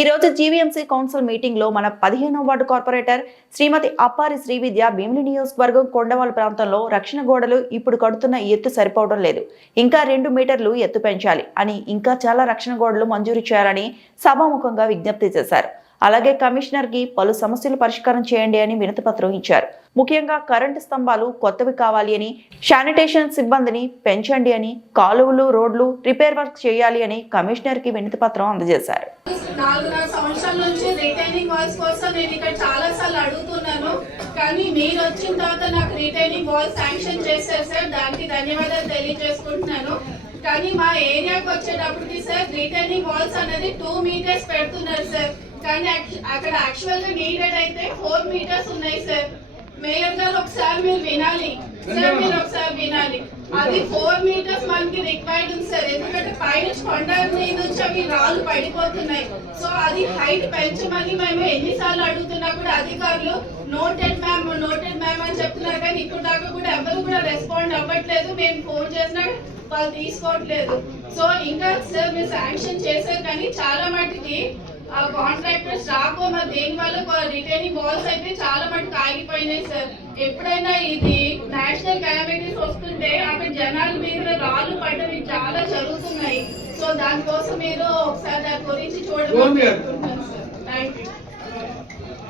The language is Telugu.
ఈ రోజు జీవీఎంసీ కౌన్సిల్ మీటింగ్ లో మన 15వ వార్డు కార్పొరేటర్ శ్రీమతి అప్పారి శ్రీవిద్య భీమిలి నియోజకవర్గం కొండవాళ్ళ ప్రాంతంలో రక్షణ గోడలు ఇప్పుడు కడుతున్న ఎత్తు సరిపోవడం లేదు, ఇంకా 2 మీటర్లు ఎత్తు పెంచాలి అని, ఇంకా చాలా రక్షణ గోడలు మంజూరు చేయాలని సభాముఖంగా విజ్ఞప్తి చేశారు. అలాగే కమిషనర్ కి పలు సమస్యలు పరిష్కారం చేయండి అని వినతిపత్రం ఇచ్చారు. ముఖ్యంగా కరెంటు స్తంభాలు కొత్తవి కావాలి అని, శానిటేషన్ సిబ్బందిని పెంచండి అని, కాలువలు రోడ్లు రిపేర్ వర్క్ చేయాలి అని కమిషనర్ కి వినతిపత్రం అందజేశారు. 4 సంవత్సరాల నుంచి రిటైనింగ్ వాల్స్ కోసం నేను ఇక్కడ చాలా సార్లు అడుగుతున్నాను, కానీ మీరు వచ్చిన తర్వాత నాకు రిటైనింగ్ వాల్ శాంక్షన్ చేశారు సార్, దానికి ధన్యవాదాలు తెలియజేసుకుంటున్నాను. కానీ మా ఏరియాకి వచ్చేటప్పటికి సార్ రిటైనింగ్ వాల్స్ అనేది 2 మీటర్స్ పెడుతున్నారు సార్, కానీ అక్కడ యాక్చువల్ గా నీడెడ్ అయితే 4 మీటర్స్ ఉన్నాయి సార్. మేయర్ గారు ఒకసారి మీరు వినాలి సార్, మీరు ఒకసారి వినాలి. అది 4 మీటర్స్ మనకి రిక్వైర్డ్ ఉంది సార్, ఎందుకంటే పైన కొండ నుంచి అవి రాళ్ళు పడిపోతున్నాయి. సో అది హైట్ పెంచమని మేము ఎన్నిసార్లు అడుగుతున్నా కూడా అధికారులు నోటెడ్ మ్యామ్ అని చెప్తున్నారు, కానీ ఇప్పుడు దాకా కూడా ఎవరు కూడా రెస్పాండ్ అవ్వట్లేదు. మేము ఫోన్ చేసినా వాళ్ళు తీసుకోవట్లేదు. సో ఇంకా సార్ మీరు శాంక్షన్ చేశారు, కానీ చాలా మటుకి ఆ కాంట్రాక్టర్స్ రాకో మరి దేని వల్ల రిటైనింగ్ వాల్స్ అయితే చాలా మటుకు ఆగిపోయినాయి సార్. ఎప్పుడైనా ఇది నేషనల్ కెలామిటీస్ వస్తుంటే అక్కడ జనాల మీద రాళ్ళు పడ్డవి చాలా జరుగుతున్నాయి. సో దానికోసం మీరు ఒకసారి దాని గురించి చూడమని